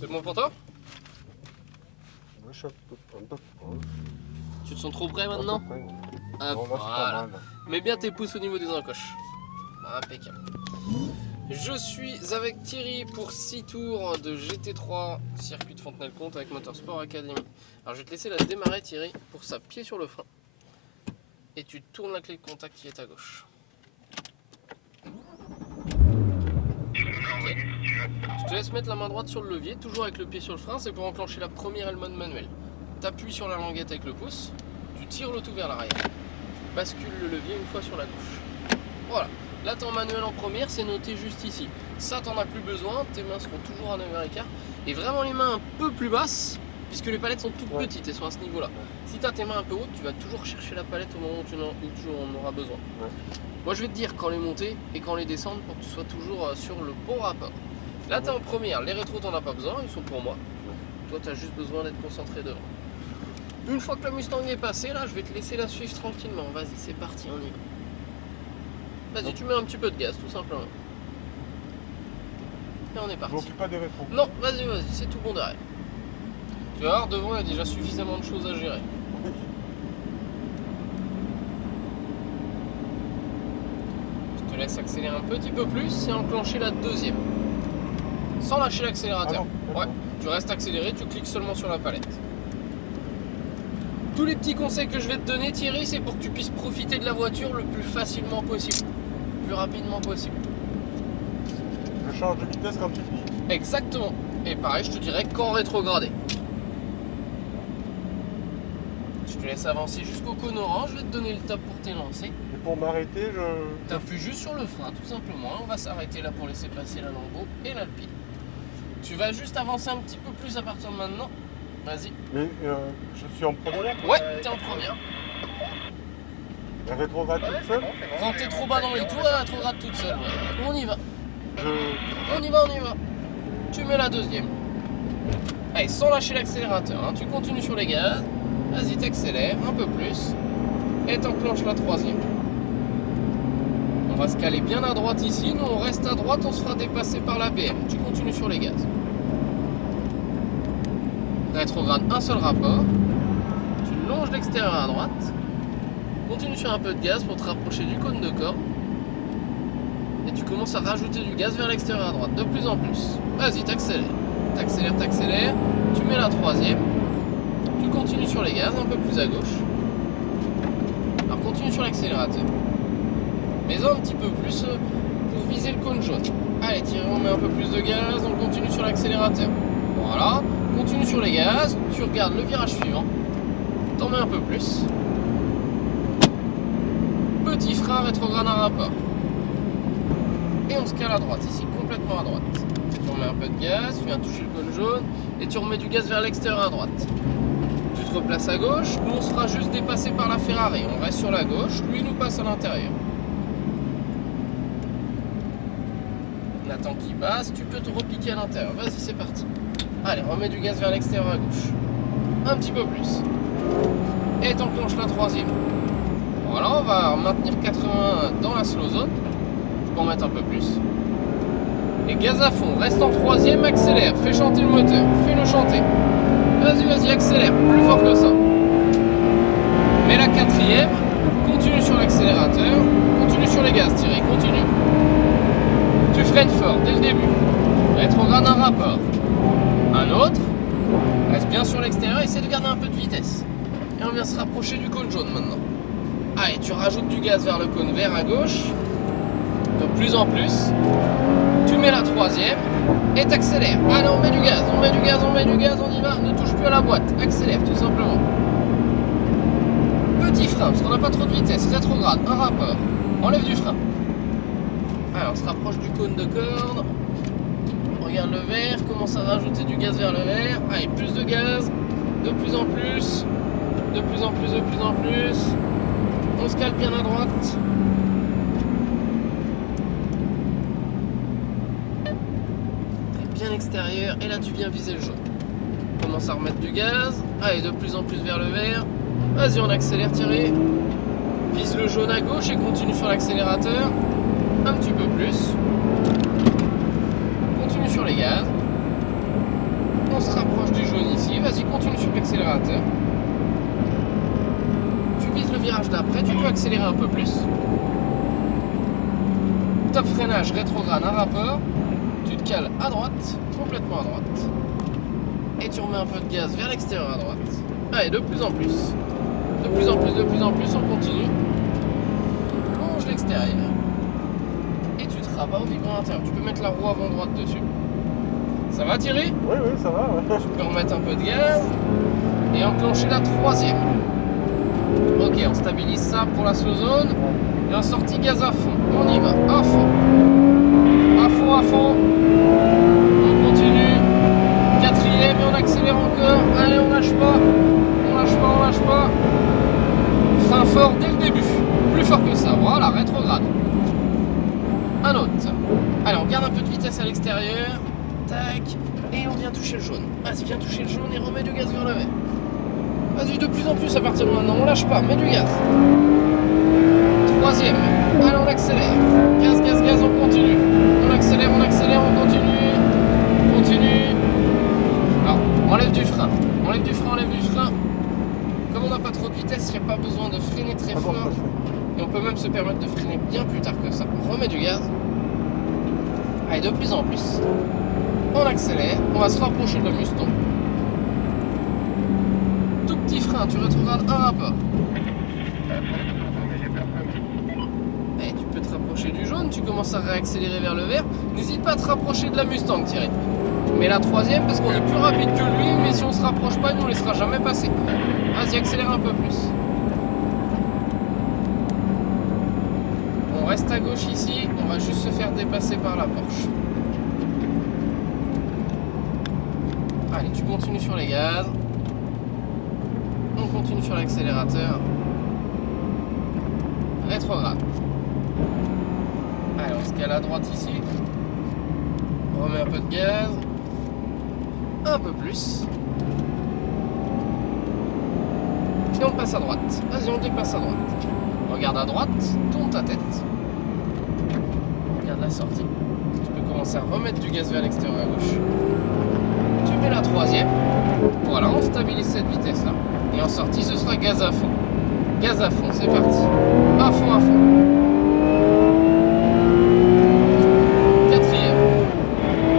C'est bon pour toi? Ouais, je suis un peu proche. Tu te sens trop prêt maintenant? Un peu près, ouais. Ah, Bon, là, c'est pas voilà. mal. Mets bien tes pouces au niveau des encoches. Impeccable. Je suis avec Thierry pour 6 tours de GT3 circuit de Fontenay-le-Comte avec Motorsport Academy. Alors je vais te laisser la démarrer Thierry pour ça, pied sur le frein. Et tu tournes la clé de contact qui est à gauche. Okay. Je te laisse mettre la main droite sur le levier, toujours avec le pied sur le frein, c'est pour enclencher la première et le mode manuel. Tu appuies sur la languette avec le pouce, tu tires le tout vers l'arrière. Tu bascules le levier une fois sur la gauche. Voilà. Là, tu es en manuel en première, c'est noté juste ici. Ça, t'en as plus besoin, tes mains seront toujours à 9h15. Et vraiment les mains un peu plus basses, puisque les palettes sont toutes petites, elles sont à ce niveau-là. Si tu as tes mains un peu hautes, tu vas toujours chercher la palette au moment où tu en auras besoin. Moi, je vais te dire quand les monter et quand les descendre pour que tu sois toujours sur le bon rapport. Là, tu es en première, les rétros, t'en as pas besoin, ils sont pour moi. Toi, tu as juste besoin d'être concentré devant. Une fois que la Mustang est passée, là, je vais te laisser la suivre tranquillement. Vas-y, c'est parti, on y va. Vas-y, tu mets un petit peu de gaz, tout simplement. Et on est parti. Je m'occupe pas des rétros. Non, vas-y, c'est tout bon derrière. Tu vas voir, devant, il y a déjà suffisamment de choses à gérer. Je te laisse accélérer un petit peu plus et enclencher la deuxième. Sans lâcher l'accélérateur. Ouais, tu restes accéléré, tu cliques seulement sur la palette. Tous les petits conseils que je vais te donner, Thierry, c'est pour que tu puisses profiter de la voiture le plus facilement possible. Le plus rapidement possible. Je change de vitesse quand tu finis. Exactement. Et pareil, je te dirais quand rétrograder. Je te laisse avancer jusqu'au cône orange, je vais te donner le top pour t'élancer. Et pour m'arrêter, je... Tu appuies juste sur le frein, tout simplement. On va s'arrêter là pour laisser passer la Lambo et l'Alpine. Tu vas juste avancer un petit peu plus à partir de maintenant. Vas-y. Mais je suis en première. Ouais, t'es en première. Elle rétrograde toute seule. Quand t'es trop bas dans les tours, elle rétrograde toute seule. Ouais. On y va. On y va. Tu mets la deuxième. Allez, sans lâcher l'accélérateur, hein. Tu continues sur les gaz. Vas-y, t'accélères un peu plus. Et t'enclenches la troisième. On va se caler bien à droite ici. Nous, on reste à droite, on se fera dépasser par la BM. Tu continues sur les gaz. Rétrograde un seul rapport. Tu longes l'extérieur à droite. Continue sur un peu de gaz pour te rapprocher du cône de corps. Et tu commences à rajouter du gaz vers l'extérieur à droite, de plus en plus. Vas-y, t'accélères. T'accélères. Tu mets la troisième. Tu continues sur les gaz, un peu plus à gauche. Alors continue sur l'accélérateur. Mets-en un petit peu plus pour viser le cône jaune. Allez, Thierry, on met un peu plus de gaz, on continue sur l'accélérateur. Voilà, continue sur les gaz, tu regardes le virage suivant. T'en mets un peu plus. Petit frein, rétrograde un rapport. Et on se cale à droite, ici, complètement à droite. Tu remets un peu de gaz, tu viens toucher le cône jaune, et tu remets du gaz vers l'extérieur à droite. Tu te replaces à gauche, nous on sera juste dépassé par la Ferrari. On reste sur la gauche, lui nous passe à l'intérieur. On attend qu'il passe, tu peux te repiquer à l'intérieur. Vas-y, c'est parti. Allez, remets du gaz vers l'extérieur à gauche. Un petit peu plus. Et t'enclenches la troisième. Voilà, on va maintenir 80 dans la slow zone. Je peux en mettre un peu plus. Et gaz à fond, reste en troisième, accélère, fais chanter le moteur, fais-le chanter. Vas-y, accélère, plus fort que ça. Mets la quatrième, continue sur l'accélérateur, continue sur les gaz, Thierry, continue. Tu freines fort dès le début. Rétrograde un rapport. Un autre. Reste bien sur l'extérieur, essaie de garder un peu de vitesse. Et on vient se rapprocher du cône jaune maintenant. Allez, tu rajoutes du gaz vers le cône vert à gauche. De plus en plus. Tu mets la troisième et t'accélères. Allez, on met du gaz, on y va. Ne touche plus à la boîte. Accélère tout simplement. Petit frein, parce qu'on n'a pas trop de vitesse. Rétrograde, un rapport. Enlève du frein. Alors, on se rapproche du cône de corde. Regarde le vert, commence à rajouter du gaz vers le vert. Allez, plus de gaz. De plus en plus. On se cale bien à droite. Bien extérieur. Et là, tu viens viser le jaune. Commence à remettre du gaz. Allez, de plus en plus vers le vert. Vas-y, on accélère, Thierry. Vise le jaune à gauche et continue sur l'accélérateur. Un petit peu plus. Continue sur les gaz. l'accélérateur. Tu vises le virage d'après, tu peux accélérer un peu plus. Top freinage, rétrograde, un rapport. Tu te cales à droite, complètement à droite. Et tu remets un peu de gaz vers l'extérieur à droite. Allez, de plus en plus. De plus en plus, de plus en plus, on continue. Longe l'extérieur. Et tu te rabats au vibrant intérieur. Tu peux mettre la roue avant droite dessus. Ça va Thierry? Oui, oui, ça va. Ouais. Tu peux remettre un peu de gaz. Et enclencher la troisième. Ok, on stabilise ça pour la sous-zone. Et en sortie, gaz à fond. On y va, à fond. À fond, à fond. On continue. Quatrième et on accélère encore. Allez, on lâche pas. On lâche pas, on lâche pas. Frein fort dès le début. Plus fort que ça. Voilà, rétrograde. Un autre. Allez, on garde un peu de vitesse à l'extérieur. Tac. Et on vient toucher le jaune. Vas-y, viens toucher le jaune et remets du gaz vers le vert. Vas-y, de plus en plus à partir de maintenant. On lâche pas, mets du gaz. Troisième. Allez, on accélère. Gaz, gaz, gaz, on continue. On accélère, on continue. On continue. Alors, on enlève du frein. On enlève du frein, on enlève du frein. Comme on n'a pas trop de vitesse, il n'y a pas besoin de freiner très fort. Et on peut même se permettre de freiner bien plus tard que ça. On remet du gaz. Allez, de plus en plus. On accélère. On va se rapprocher de la Mustang. Tout petit frein, tu rétrogrades un rapport. Allez, tu peux te rapprocher du jaune. Tu commences à réaccélérer vers le vert. N'hésite pas à te rapprocher de la Mustang, Thierry. Mais la troisième, parce qu'on est plus rapide que lui, mais si on se rapproche pas, il ne nous laissera jamais passer. Vas-y, accélère un peu plus. On reste à gauche ici, on va juste se faire dépasser par la Porsche. Allez, tu continues sur les gaz. On continue sur l'accélérateur. Rétrograde. Allez, on se cale à droite ici. On remet un peu de gaz. Un peu plus. Et on passe à droite. Vas-y, on dépasse à droite. Regarde à droite, tourne ta tête. Regarde la sortie. Tu peux commencer à remettre du gaz vers l'extérieur à gauche. Tu mets la troisième. Voilà, on stabilise cette vitesse-là. Et en sortie, ce sera gaz à fond. Gaz à fond, c'est parti. À fond, à fond. Quatrième.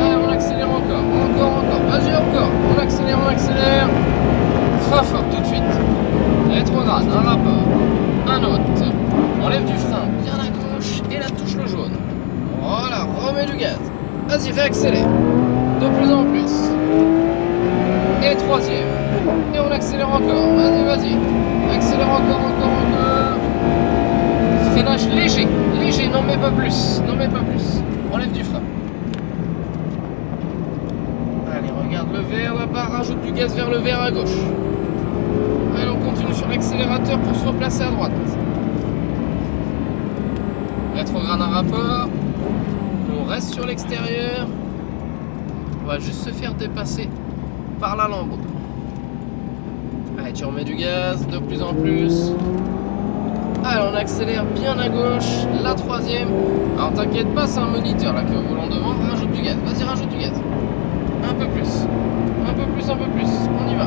Allez, on accélère encore. Encore. Vas-y, encore. On accélère. Frein fort tout de suite. Rétrograde, un rapport. Un autre. On lève du frein bien à gauche et là touche le jaune. Voilà, remets du gaz. Vas-y, réaccélère. De plus en plus. Et troisième. Et on accélère encore. Vas-y. Accélère encore. Freinage léger. Non mais pas plus. On lève du frein. Allez, regarde le vert là-bas. Rajoute du gaz vers le vert à gauche. Allez, on continue sur l'accélérateur pour se replacer à droite. Rétrograde un rapport. On reste sur l'extérieur. On va juste se faire dépasser par la Lambo. Allez, tu remets du gaz de plus en plus. Allez, on accélère bien à gauche. La troisième. Alors t'inquiète pas, c'est un moniteur là qui est au volant devant. Rajoute du gaz. Vas-y, rajoute du gaz. Un peu plus. On y va.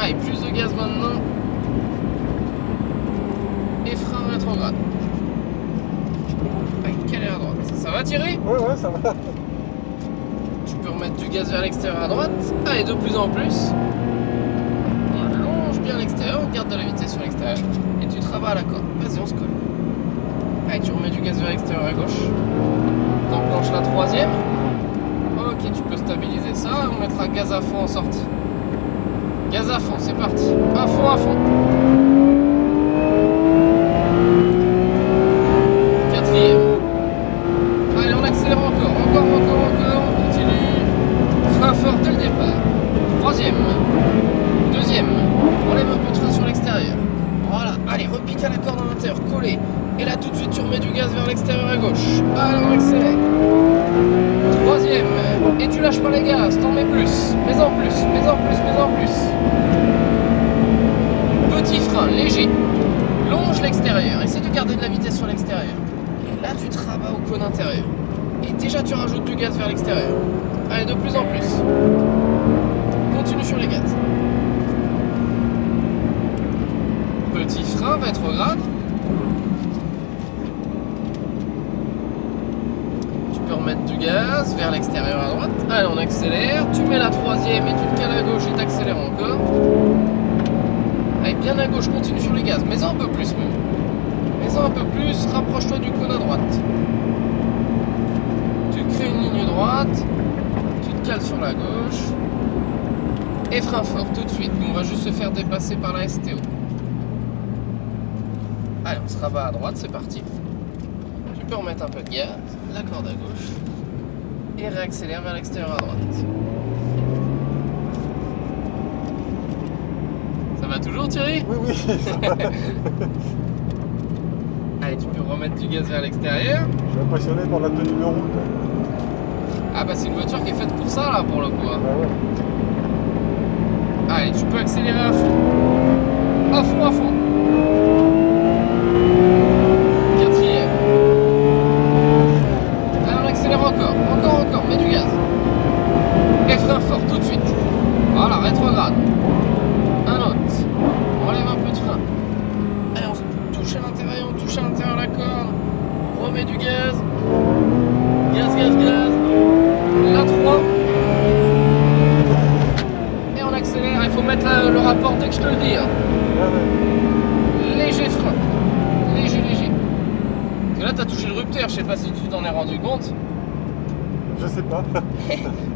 Allez, plus de gaz maintenant. Et frein rétrograde. Allez, calé à droite. Ça va Thierry? Ouais, ça va. Tu peux remettre du gaz vers l'extérieur à droite. Allez, de plus en plus. On longe bien l'extérieur, on garde de la vitesse sur l'extérieur. Et tu te rabats à la corde. Vas-y, on se colle. Allez, tu remets du gaz vers l'extérieur à gauche. T'enclenches la troisième. Ok, tu peux stabiliser ça. On mettra gaz à fond en sortie. Gaz à fond, c'est parti. À fond. Quatrième. Allez, on accélère encore. On continue. Frein fort dès le départ. Troisième. Deuxième. On lève un peu de frein sur l'extérieur. Voilà. Allez, repique à la corde en intérieur. Collé. Et là, tout de suite, tu remets du gaz vers l'extérieur à gauche. Allez, on accélère. Troisième. Et tu lâches pas les gaz. T'en mets plus. Mets en plus. Petit frein léger. Longe l'extérieur. Essaie de garder de la vitesse sur l'extérieur. Et là, tu te rabats au cône intérieur. Et déjà, tu rajoutes du gaz vers l'extérieur. Allez, de plus en plus. Continue sur les gaz. Petit frein, rétrograde. Tu peux remettre du gaz vers l'extérieur à droite. Allez, on accélère. Tu mets la troisième et tu te cales à gauche et t'accélères encore. Allez, bien à gauche, continue sur les gaz. Mets-en un peu plus même. Mets-en un peu plus, rapproche-toi du cône à droite. Tu crées une ligne droite. Tu te cales sur la gauche. Et frein fort tout de suite. On va juste se faire dépasser par la STO. Allez, on se rabat à droite, c'est parti. Tu peux remettre un peu de gaz, la corde à gauche, et réaccélère vers l'extérieur à droite. Ça va toujours, Thierry? Oui, oui, ça va. Allez, tu peux remettre du gaz vers l'extérieur. Je suis impressionné par la tenue de route. Ah bah c'est une voiture qui est faite pour ça, là, pour le coup. Hein. Ah ouais. Allez, tu peux accélérer à fond. À fond, à fond. Quatrième. Allez, on accélère encore. Encore, mets du gaz. Et frein fort, tout de suite. Voilà, rétrograde. Un autre. On enlève un peu de frein. Allez, on se touche à l'intérieur, la corde. On remet du gaz. Gaz. La 3. Et on accélère. Il faut mettre le rapport dès que je te le dis. Hein. Ah ouais. Léger frein. Léger. Parce que là, t'as touché le rupteur. Je sais pas si tu t'en es rendu compte. Je sais pas.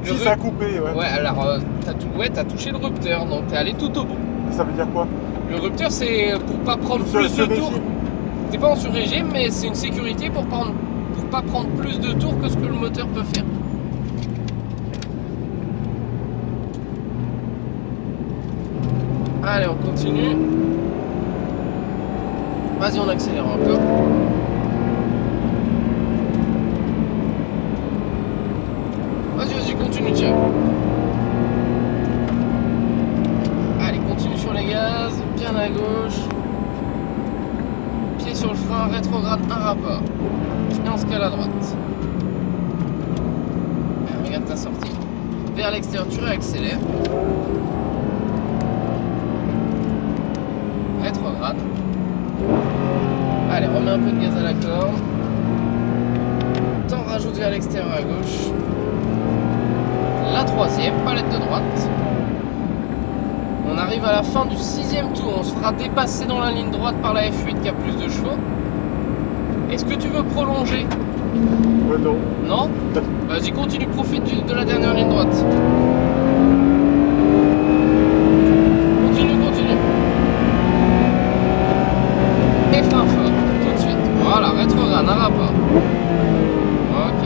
Le Si ça a coupé, ouais. Ouais, alors t'as touché le rupteur, donc t'es allé tout au bout. Ça veut dire quoi? Le rupteur, c'est pour pas prendre Sur- plus de sur tours. régime. T'es pas en sur-régime, mais c'est une sécurité pour pas prendre plus de tours que ce que le moteur peut faire. Allez, on continue. Vas-y, on accélère encore. Vas-y, continue, tiens. Allez, continue sur les gaz, bien à gauche. Pied sur le frein, rétrograde, un rapport. Et on se cale à droite. Allez, regarde ta sortie. Vers l'extérieur, tu réaccélères. Rétrograde. Allez, remets un peu de gaz à la corde. T'en rajoutes vers l'extérieur à gauche. La troisième, palette de droite. On arrive à la fin du 6e tour. On se fera dépasser dans la ligne droite par la F8 qui a plus de chevaux. Est-ce que tu veux prolonger? Ouais, non. Non? Vas-y, continue, profite de la dernière ligne droite. Continue. Et frein fort, tout de suite. Voilà, rétrograde, un rapport. Ok.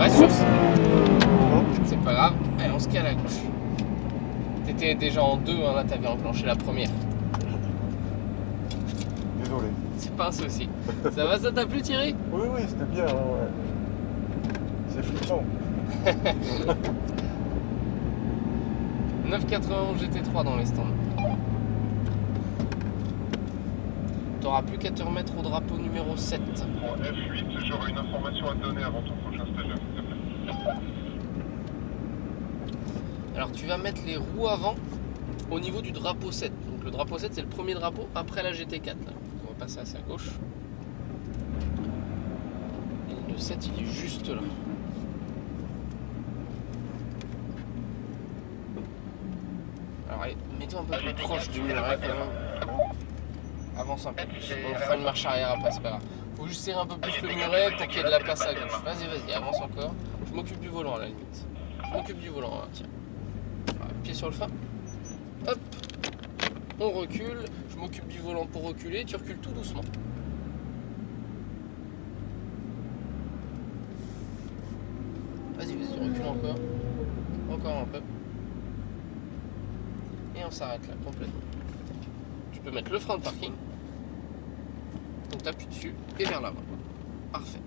Reste sur ça. Non. C'est pas grave. Allez, on se cale à gauche. T'étais déjà en 2, hein, là t'avais enclenché la première. Désolé. C'est pas un souci. Ça va, ça t'a plu, Thierry? Oui, c'était bien. Hein, ouais. C'est flippant. 991 GT3 dans les stands. T'auras plus qu'à te remettre au drapeau numéro 7. Pour F8, j'aurai une information à te donner avant ton prochain stagiaire, s'il te plaît. Alors tu vas mettre les roues avant au niveau du drapeau 7. Donc le drapeau 7 c'est le premier drapeau après la GT4. Là. On va passer à sa gauche. Et le 7 il est juste là. Alors allez, mets-toi un peu plus proche du muret quand même. Avance un peu plus. On fera une marche arrière après, c'est pas grave. Faut juste serrer un peu plus le muret pour qu'il y ait de la place à gauche. Vas-y, avance encore. Je m'occupe du volant à la limite. Je m'occupe du volant, hein, tiens. Voilà, pied sur le frein. Hop. On recule. Je m'occupe du volant pour reculer. Tu recules tout doucement. Vas-y, recule encore. Encore un peu. Et on s'arrête là, complètement. Tu peux mettre le frein de parking. Donc t'appuies dessus et vers l'avant. Parfait.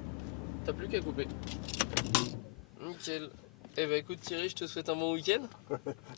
T'as plus qu'à couper. Nickel. Eh ben écoute Thierry, je te souhaite un bon week-end.